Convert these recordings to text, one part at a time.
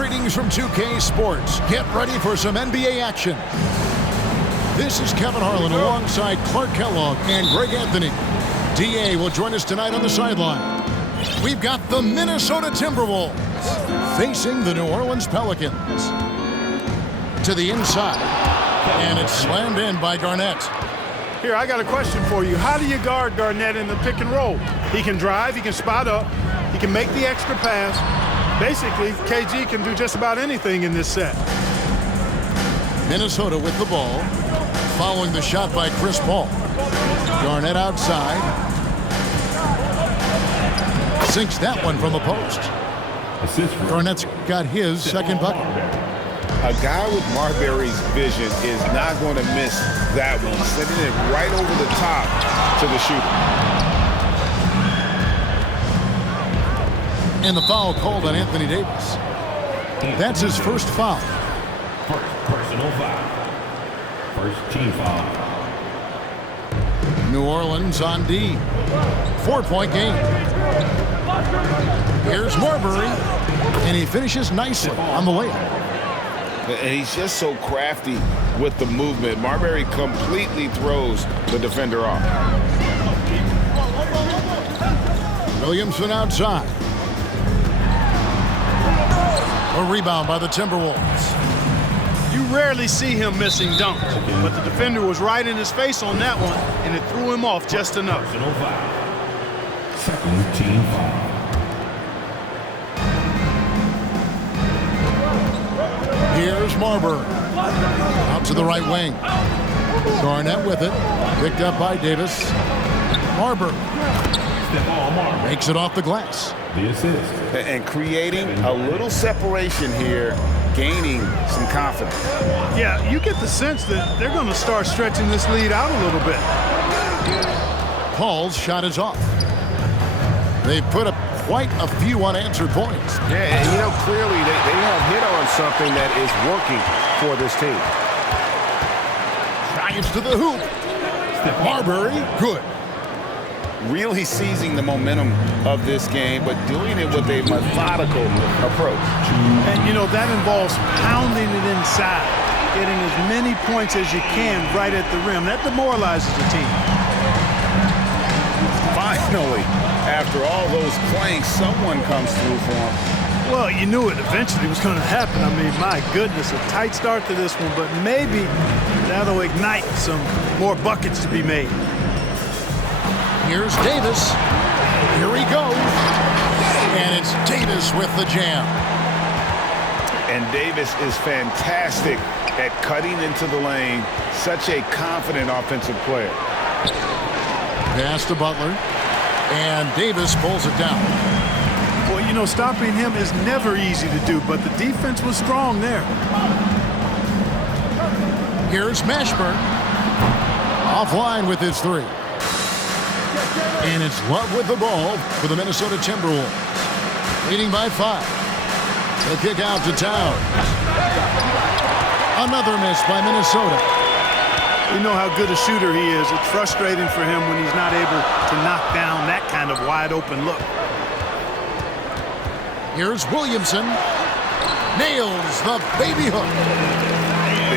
Greetings from 2K Sports. Get ready for some NBA action. This is Kevin Harlan alongside Clark Kellogg and Greg Anthony. DA will join us tonight on the sideline. We've got the Minnesota Timberwolves facing the New Orleans Pelicans. To the inside, and it's slammed in by Garnett. Here, I got a question for you. How do you guard Garnett in the pick and roll? He can drive, he can spot up, he can make the extra pass. Basically, KG can do just about anything in this set. Minnesota with the ball, following the shot by Chris Paul. Garnett outside. Sinks that one from the post. Garnett's got his second bucket. A guy with Marbury's vision is not going to miss that one. Sending it right over the top to the shooter. And the foul called on Anthony Davis. That's his first foul. First personal foul. First team foul. New Orleans on D. 4-point game. Here's Marbury, and he finishes nicely on the layup. And he's just so crafty with the movement. Marbury completely throws the defender off. Williamson outside. A rebound by the Timberwolves. You rarely see him missing dunks, but the defender was right in his face on that one, and it threw him off just enough. Personal foul. Second team foul. Here's Marbury. Out to the right wing. Garnett with it. Picked up by Davis. Marbury makes it off the glass. The assist. And creating a little separation here, gaining some confidence. Yeah, you get the sense that they're going to start stretching this lead out a little bit. Paul's shot is off. They put up quite a few unanswered points. Yeah, and you know, clearly they have hit on something that is working for this team. Drives to the hoop. Marbury, good. Really seizing the momentum of this game, but doing it with a methodical approach. And, you know, that involves pounding it inside, getting as many points as you can right at the rim. That demoralizes the team. Finally, after all those planks, someone comes through for him. Well, you knew it eventually was going to happen. I mean, my goodness, a tight start to this one, but maybe that'll ignite some more buckets to be made. Here's Davis. Here he goes. And it's Davis with the jam. And Davis is fantastic at cutting into the lane. Such a confident offensive player. Pass to Butler. And Davis pulls it down. Well, you know, stopping him is never easy to do, but the defense was strong there. Here's Mashburn. Offline with his three. And it's Love with the ball for the Minnesota Timberwolves. Leading by 5. The kick out to Towns. Another miss by Minnesota. You know how good a shooter he is. It's frustrating for him when he's not able to knock down that kind of wide open look. Here's Williamson. Nails the baby hook.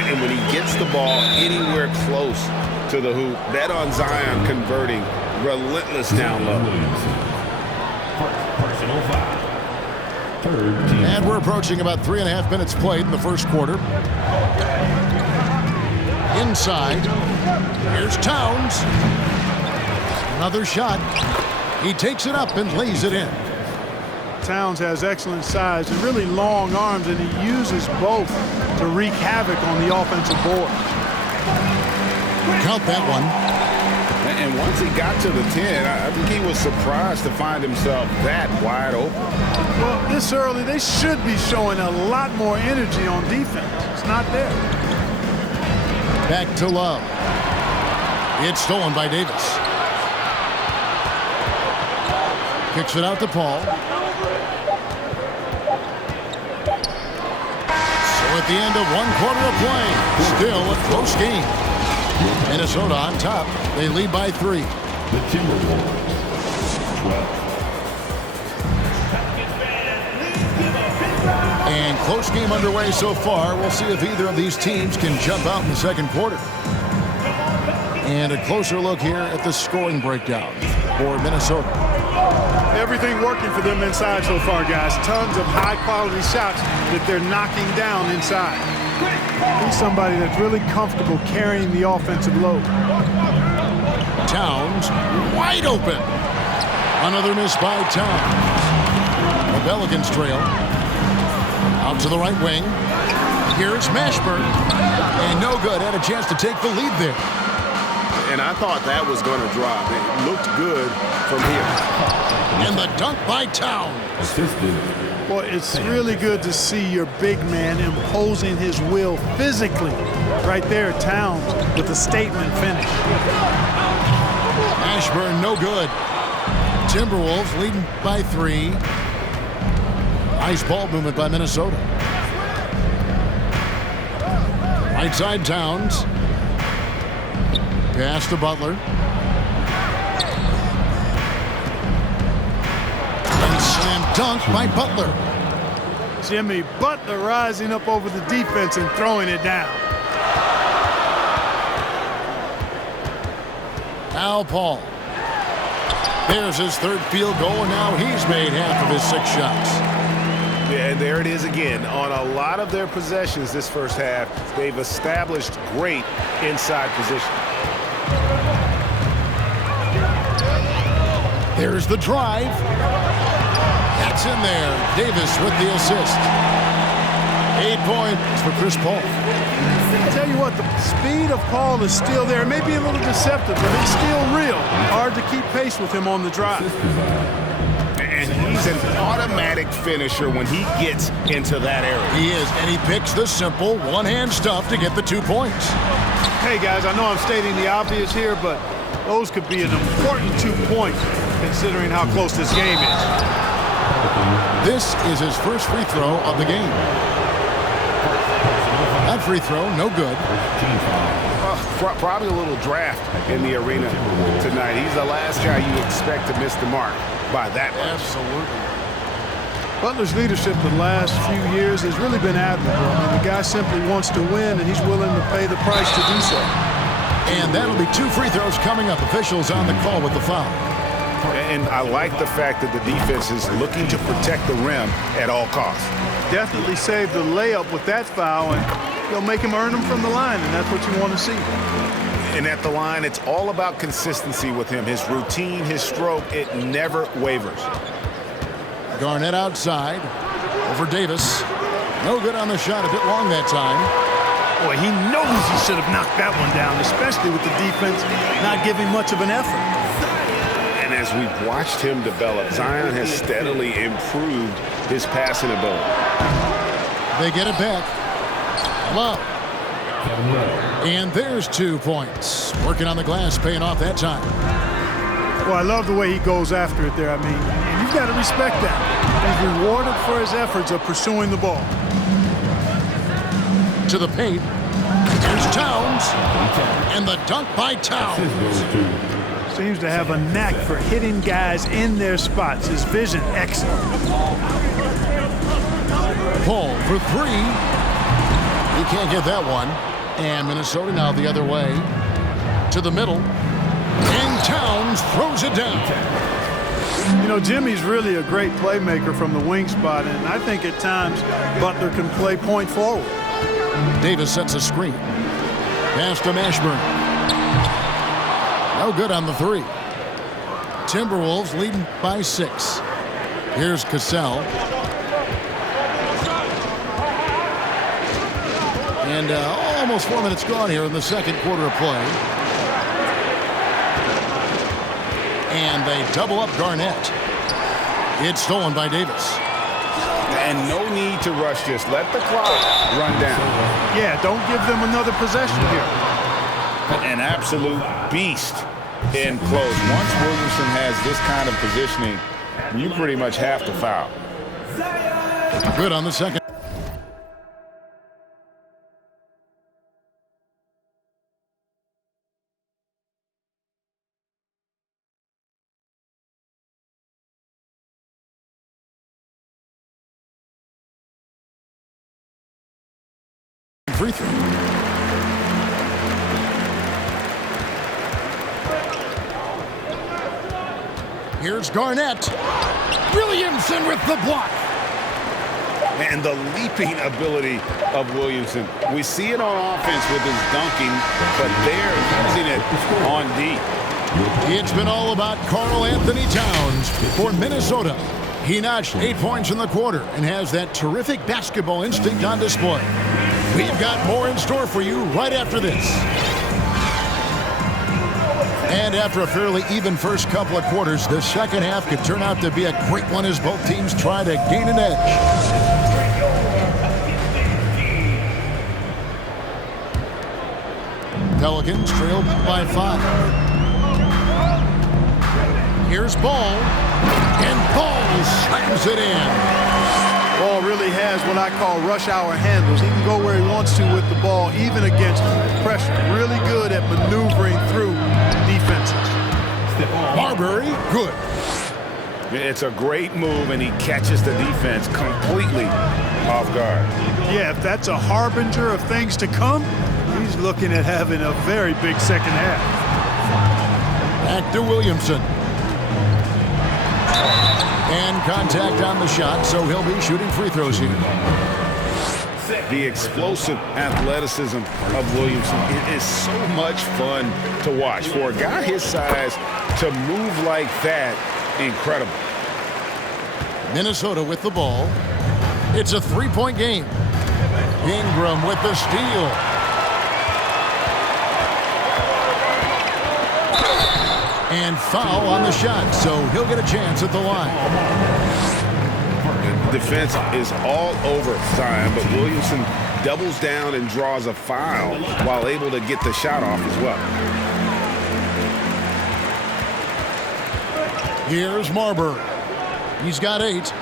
And when he gets the ball anywhere close to the hoop, that on Zion converting. Relentless down low. Personal foul. Third team. And we're approaching about 3.5 minutes played in the first quarter. Inside. Here's Towns. Another shot. He takes it up and lays it in. Towns has excellent size and really long arms, and he uses both to wreak havoc on the offensive board. Count that one. And once he got to the 10, I think he was surprised to find himself that wide open. Well, this early, they should be showing a lot more energy on defense. It's not there. Back to Love. It's stolen by Davis. Kicks it out to Paul. So at the end of 1 quarter of play, still a close game. Minnesota on top. They lead by 3. The Timberwolves. 12. And close game underway so far. We'll see if either of these teams can jump out in the second quarter. And a closer look here at the scoring breakdown for Minnesota. Everything working for them inside so far, guys. Tons of high-quality shots that they're knocking down inside. He's somebody that's really comfortable carrying the offensive load. Towns wide open. Another miss by Towns. The Pelicans trail. Out to the right wing. Here's Mashburn. And no good. Had a chance to take the lead there. And I thought that was going to drop. It looked good from here. And the dunk by Towns. Assisted. Boy, it's really good to see your big man imposing his will physically. Right there, Towns with a statement finish. Ashburn, no good. Timberwolves leading by 3. Nice ball movement by Minnesota. Right side, Towns. Pass to Butler. And slam dunk by Butler. Jimmy Butler rising up over the defense and throwing it down. Al Paul. There's his third field goal, and now he's made half of his 6 shots. Yeah, and there it is again. On a lot of their possessions this first half, they've established great inside position. There's the drive. That's in there. Davis with the assist. 8 points for Chris Paul. I tell you what, the speed of Paul is still there. It may be a little deceptive, but it's still real. Hard to keep pace with him on the drive. And he's an automatic finisher when he gets into that area. He is, and he picks the simple one-hand stuff to get the 2 points. Hey, guys, I know I'm stating the obvious here, but those could be an important 2 points considering how close this game is. This is his first free throw of the game. That free throw, no good. Probably a little draft in the arena tonight. He's the last guy you expect to miss the mark by that much. Absolutely. Butler's leadership the last few years has really been admirable. I mean, the guy simply wants to win, and he's willing to pay the price to do so. And that'll be 2 free throws coming up. Officials on the call with the foul. And I like the fact that the defense is looking to protect the rim at all costs. Definitely saved the layup with that foul, and they'll make him earn them from the line, and that's what you want to see. And at the line, it's all about consistency with him. His routine, his stroke, it never wavers. Garnett outside. Over Davis. No good on the shot. A bit long that time. Boy, he knows he should have knocked that one down, especially with the defense not giving much of an effort. And as we've watched him develop, Zion has steadily improved his passing ability. They get it back. Love. And there's 2 points. Working on the glass, paying off that time. Well, I love the way he goes after it there. I mean, and you've got to respect that. He's rewarded for his efforts of pursuing the ball. To the paint. Here's Towns. And the dunk by Towns. Seems to have a knack for hitting guys in their spots. His vision, excellent. Paul for 3. He can't get that one. And Minnesota now the other way. To the middle. And Towns throws it down. You know, Jimmy's really a great playmaker from the wing spot, and I think at times Butler can play point forward. Davis sets a screen. Pass to Mashburn. No good on the 3. Timberwolves leading by 6. Here's Cassell. And almost 4 minutes gone here in the second quarter of play. And they double up Garnett. It's stolen by Davis. And no need to rush this. Let the clock run down. Yeah, don't give them another possession here. An absolute beast in close. Once Williamson has this kind of positioning, you pretty much have to foul. Good on the second. free throw. Here's Garnett. Williamson with the block. And the leaping ability of Williamson. We see it on offense with his dunking, but they're using it on D. It's been all about Karl Anthony Towns for Minnesota. He notched 8 points in the quarter and has that terrific basketball instinct on display. We've got more in store for you right after this. And after a fairly even first couple of quarters, the second half could turn out to be a great one as both teams try to gain an edge. Pelicans trailed by 5. Here's Ball, and Ball slams it in. Ball really has what I call rush hour handles. He can go where he wants to with the ball, even against pressure. Really good at maneuvering through defenses. Marbury, good. It's a great move, and he catches the defense completely off guard. Yeah, if that's a harbinger of things to come, he's looking at having a very big second half. Back to Williamson. And contact on the shot, so he'll be shooting free throws here. The explosive athleticism of Williamson, it is so much fun to watch. For a guy his size to move like that, incredible. Minnesota with the ball. It's a three-point game. Ingram with the steal. And foul on the shot, so he'll get a chance at the line. Defense is all over Zion, but Williamson doubles down and draws a foul while able to get the shot off as well. Here's Marbury. He's got 8.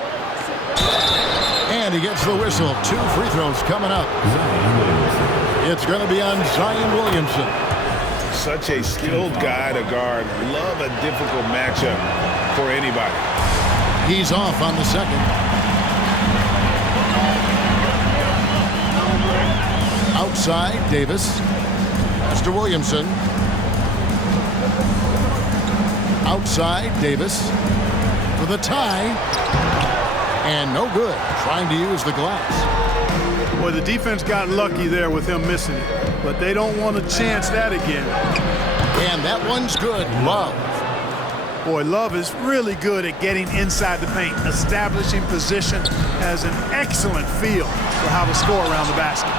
And he gets the whistle. 2 free throws coming up. It's going to be on Zion Williamson. Such a skilled guy to guard. Love a difficult matchup for anybody. He's off on the second. Outside, Davis. Pass to Williamson. Outside, Davis. For the tie. And no good. Trying to use the glass. Boy, the defense got lucky there with him missing it, but they don't want to chance that again. And that one's good. Love. Boy, Love is really good at getting inside the paint, establishing position, has an excellent feel for how to score around the basket.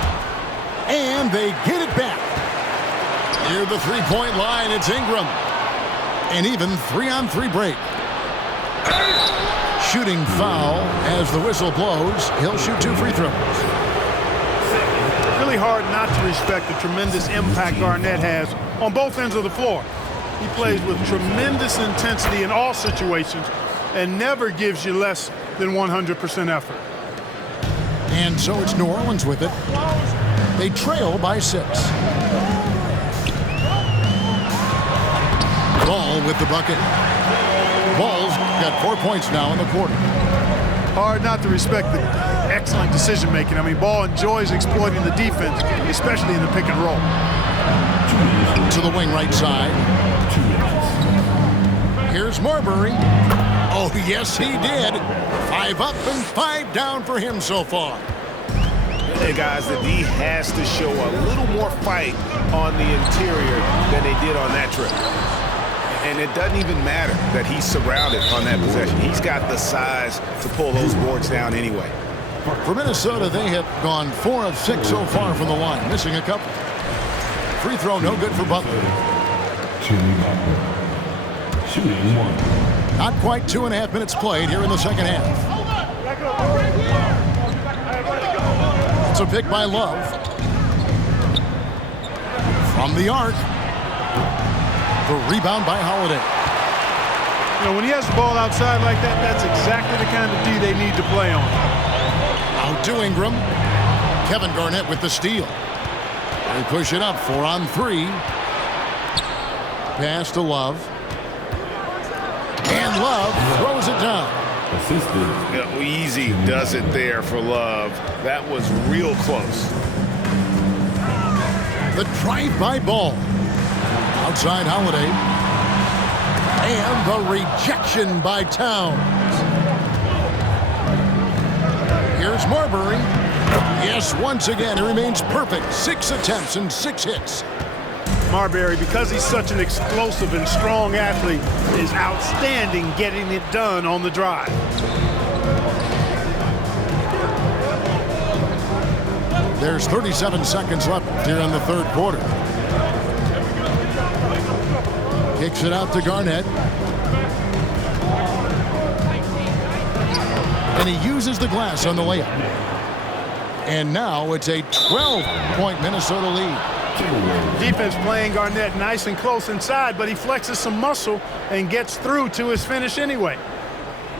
And they get it back. Near the three-point line, it's Ingram. An even 3-on-3 break. Shooting foul as the whistle blows. He'll shoot 2 free throws. Really hard not to respect the tremendous impact Garnett has on both ends of the floor. He plays with tremendous intensity in all situations and never gives you less than 100% effort. And so it's New Orleans with it. They trail by 6. Ball with the bucket. Ball's got 4 points now in the quarter. Hard not to respect the excellent decision-making. I mean, Ball enjoys exploiting the defense, especially in the pick and roll. To the wing right side. Here's Marbury. Oh, yes, he did. 5 up and 5 down for him so far. Hey, guys, the D has to show a little more fight on the interior than they did on that trip. And it doesn't even matter that he's surrounded on that possession. He's got the size to pull those boards down anyway. For Minnesota, they have gone 4 of 6 so far from the line, missing a couple. Free throw, no good for Butler. Jimmy Butler. Shooting 1. Not quite 2.5 minutes played here in the second half. It's a pick by Love. From the arc. The rebound by Holiday. You know, when he has the ball outside like that, that's exactly the kind of D they need to play on. Out to Ingram. Kevin Garnett with the steal. They push it up, 4 on 3. Pass to Love. And Love throws it down. Assisted. Easy does it there for Love. That was real close. The drive-by ball. Outside Holiday. And the rejection by Towns. Here's Marbury. Yes, once again, he remains perfect. 6 attempts and 6 hits. Marbury, because he's such an explosive and strong athlete, is outstanding getting it done on the drive. There's 37 seconds left here in the third quarter. Kicks it out to Garnett. And he uses the glass on the layup. And now it's a 12-point Minnesota lead. Defense playing Garnett nice and close inside, but he flexes some muscle and gets through to his finish anyway.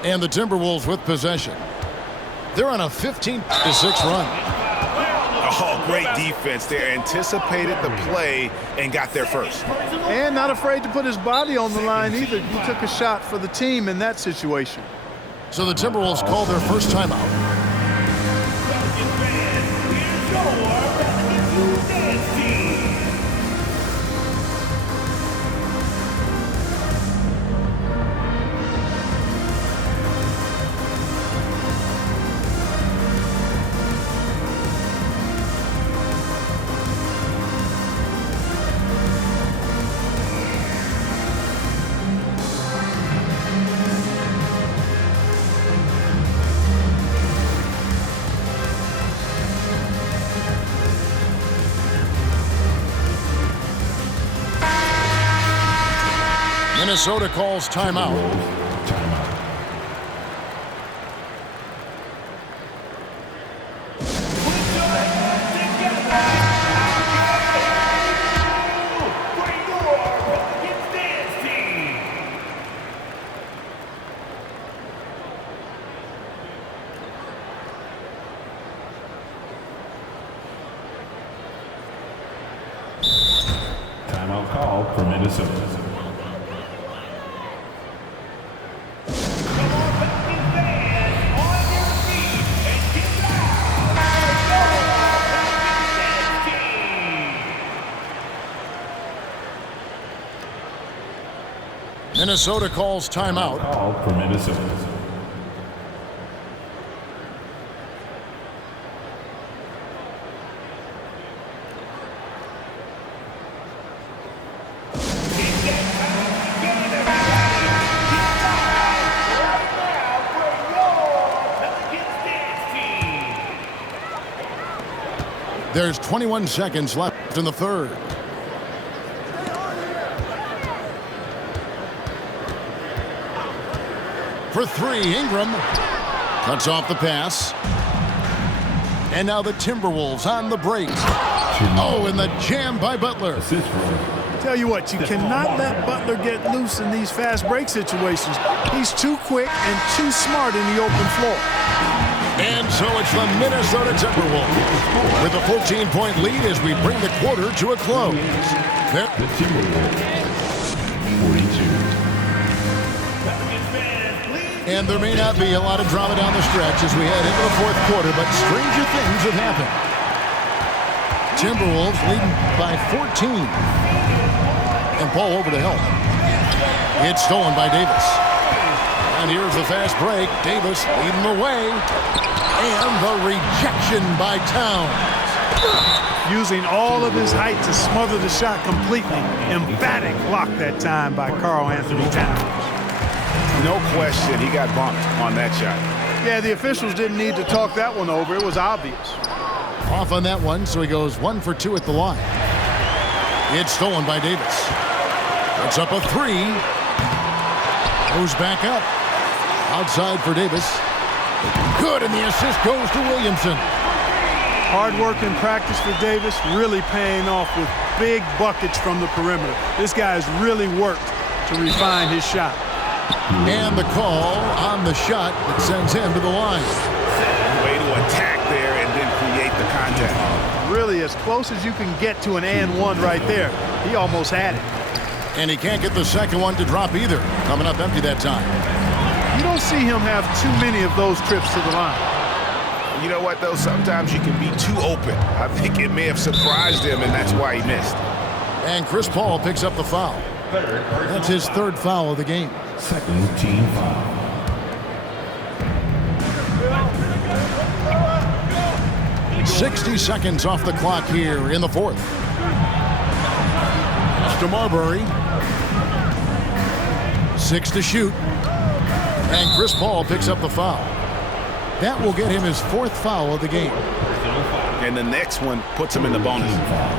And the Timberwolves with possession. They're on a 15-6 run. Oh, great defense there. Anticipated the play and got there first. And not afraid to put his body on the line either. He took a shot for the team in that situation. So the Timberwolves call their first timeout. Minnesota calls timeout. Timeout call for Minnesota. Minnesota calls timeout. Call for Minnesota. There's 21 seconds left in the third. For three, Ingram cuts off the pass. And now the Timberwolves on the break. Oh, and the jam by Butler. Tell you what, you cannot let Butler get loose in these fast break situations. He's too quick and too smart in the open floor. And so it's the Minnesota Timberwolves with a 14-point lead as we bring the quarter to a close. The Timberwolves, 42. And there may not be a lot of drama down the stretch as we head into the fourth quarter, but stranger things have happened. Timberwolves leading by 14. And Paul over to help. It's stolen by Davis. And here's the fast break. Davis leading the way. And the rejection by Towns. Using all of his height to smother the shot completely. Emphatic block that time by Karl Anthony Towns. No question, he got bumped on that shot. Yeah, the officials didn't need to talk that one over. It was obvious. Off on that one, so he goes 1 for 2 at the line. It's stolen by Davis. It's up a three. Goes back up. Outside for Davis. Good, and the assist goes to Williamson. Hard work in practice for Davis, really paying off with big buckets from the perimeter. This guy has really worked to refine his shot. And the call on the shot that sends him to the line. Way to attack there and then create the contact. Really as close as you can get to an and one right there. He almost had it. And he can't get the second one to drop either. Coming up empty that time. You don't see him have too many of those trips to the line. You know what, though? Sometimes you can be too open. I think it may have surprised him, and that's why he missed. And Chris Paul picks up the foul. That's his third foul of the game. Second team foul. 60 seconds off the clock here in the fourth. To Marbury. 6 to shoot. And Chris Paul picks up the foul. That will get him his fourth foul of the game. And the next one puts him in the bonus.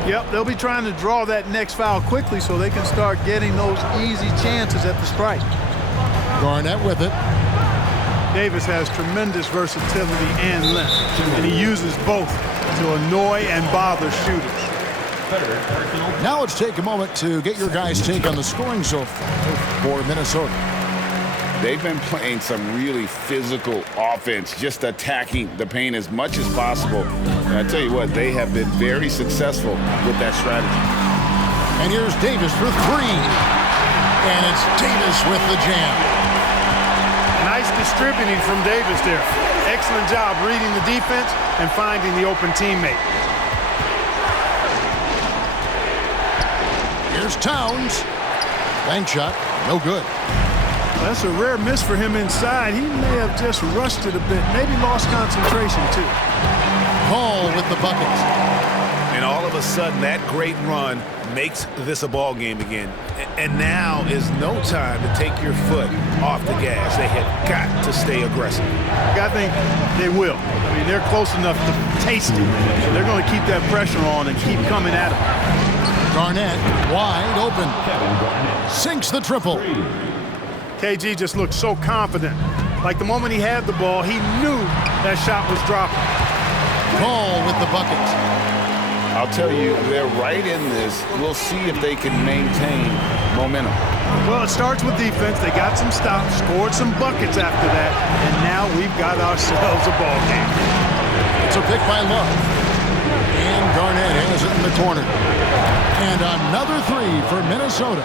Yep, they'll be trying to draw that next foul quickly so they can start getting those easy chances at the strike. Garnett with it. Davis has tremendous versatility and length, and he uses both to annoy and bother shooters. Now let's take a moment to get your guys' take on the scoring so far for Minnesota. They've been playing some really physical offense, just attacking the paint as much as possible. And I tell you what, they have been very successful with that strategy. And here's Davis for 3. And it's Davis with the jam. Nice distributing from Davis there. Excellent job reading the defense and finding the open teammate. Here's Towns. Bank shot, no good. That's a rare miss for him inside. He may have just rushed it a bit, maybe lost concentration too. Paul with the bucket. And all of a sudden, that great run makes this a ball game again. And now is no time to take your foot off the gas. They have got to stay aggressive. I think they will. I mean, they're close enough to taste it. So they're going to keep that pressure on and keep coming at him. Garnett wide open. Sinks the triple. KG just looked so confident. Like the moment he had the ball, he knew that shot was dropping. Paul with the bucket. I'll tell you, they're right in this. We'll see if they can maintain momentum. Well, it starts with defense. They got some stops, scored some buckets after that, and now we've got ourselves a ball game. It's a pick by Love. And Garnett has it in the corner. And another 3 for Minnesota.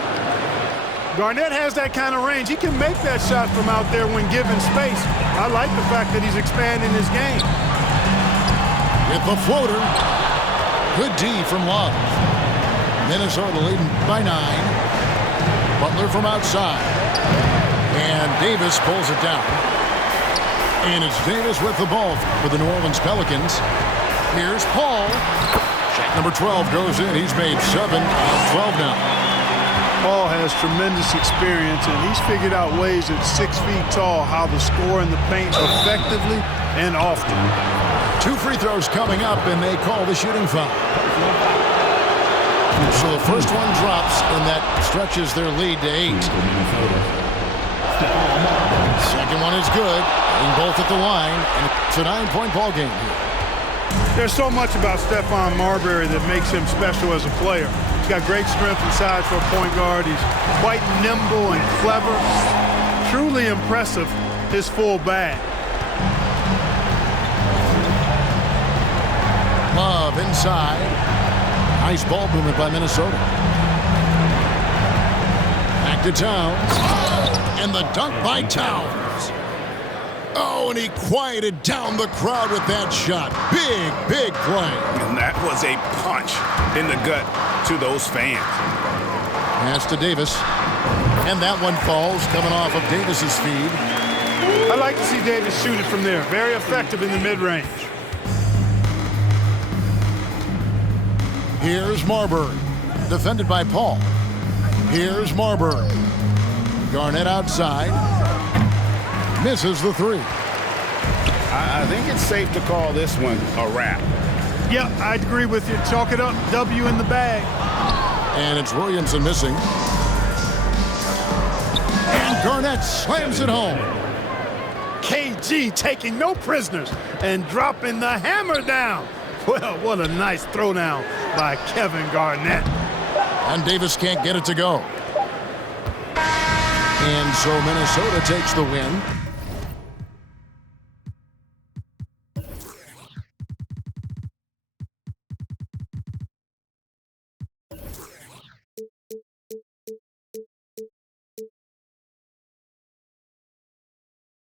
Garnett has that kind of range. He can make that shot from out there when given space. I like the fact that he's expanding his game. With the floater. Good D from Love. Minnesota leading by 9. Butler from outside. And Davis pulls it down. And it's Davis with the ball for the New Orleans Pelicans. Here's Paul. Shot number 12 goes in. He's made 7 out of 12 now. Paul has tremendous experience, and he's figured out ways at 6 feet tall how to score in the paint effectively and often. 2 free throws coming up, and they call the shooting foul. So the first one drops, and that stretches their lead to 8. Second one is good. Getting both at the line, and it's a 9-point ball game here. There's so much about Stephon Marbury that makes him special as a player. He's got great strength and size for a point guard. He's quite nimble and clever. Truly impressive, his full bag. Love inside. Nice ball movement by Minnesota. Back to Towns. And the dunk by Towns. Oh, and he quieted down the crowd with that shot. Big, big play. And that was a punch in the gut to those fans. Pass to Davis. And that one falls, coming off of Davis's feed. I like to see Davis shoot it from there. Very effective in the mid-range. Here's Marbury. Defended by Paul. Here's Marbury. Garnett outside. Misses the 3. I think it's safe to call this one a wrap. Yeah, I'd agree with you. Chalk it up. W in the bag. And it's Williamson missing. And Garnett slams it home. KG taking no prisoners and dropping the hammer down. Well, what a nice throwdown by Kevin Garnett. And Davis can't get it to go. And so Minnesota takes the win.